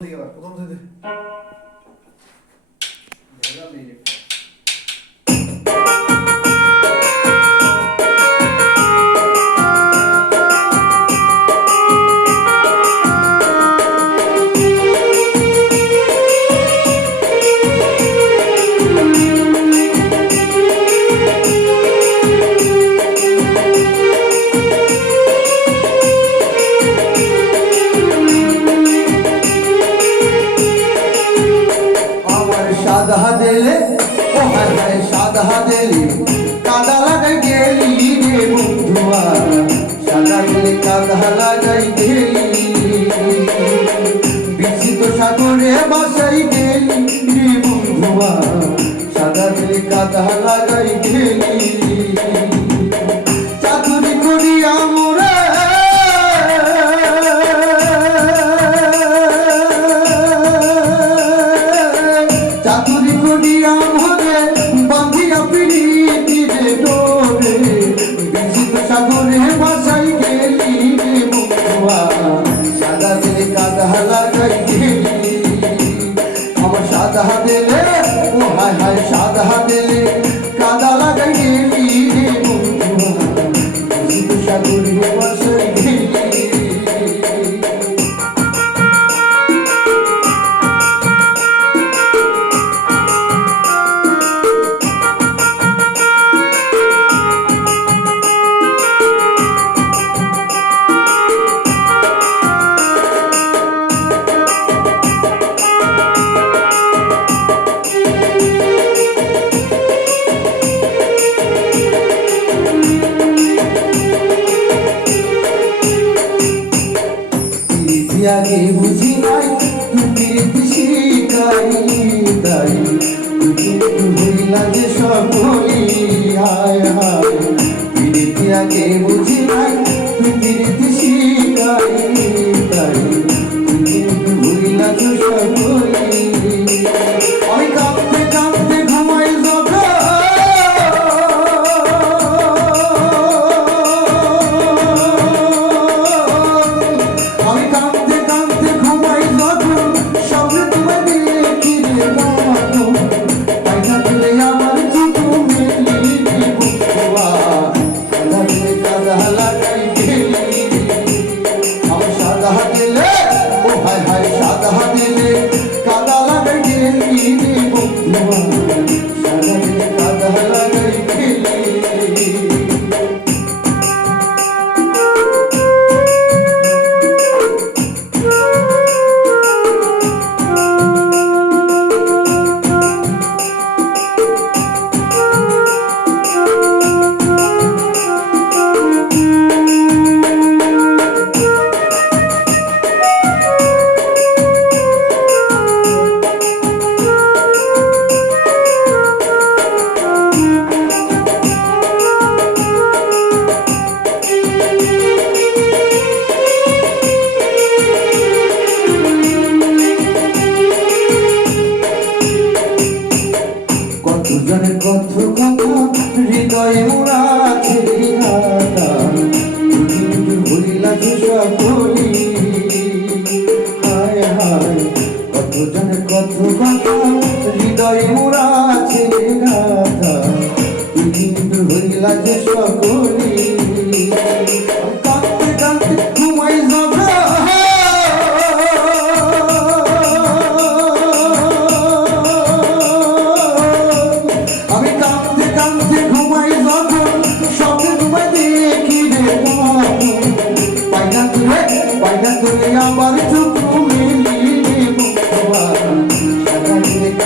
প্রথম থেকে আমাদের কাদা লাগাই গেলি রে বন্ধু সাদা গেলে কাদা লাগাই গেলি বিচিত সাগরে বাসাই গেলি রে বন্ধু সাদা গেলে কাদা লাগাই গেলি লাগে সকলি হায় হায়। প্রীতি আগে বুঝি নাই প্রীতি শিখাই daha neler হৃদয় মোরা খেলি হাতাম ভুলিলা সকলি। হায় হায় কত জন কত কথা হৃদয় মোরা খেলি হাতাম কিন্তু হইলা যে সকলি।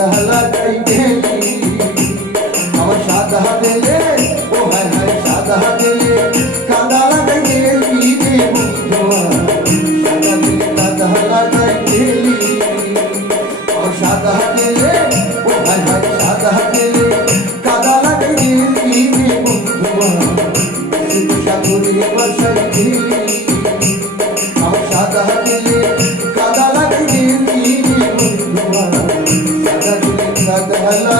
Carla Hello.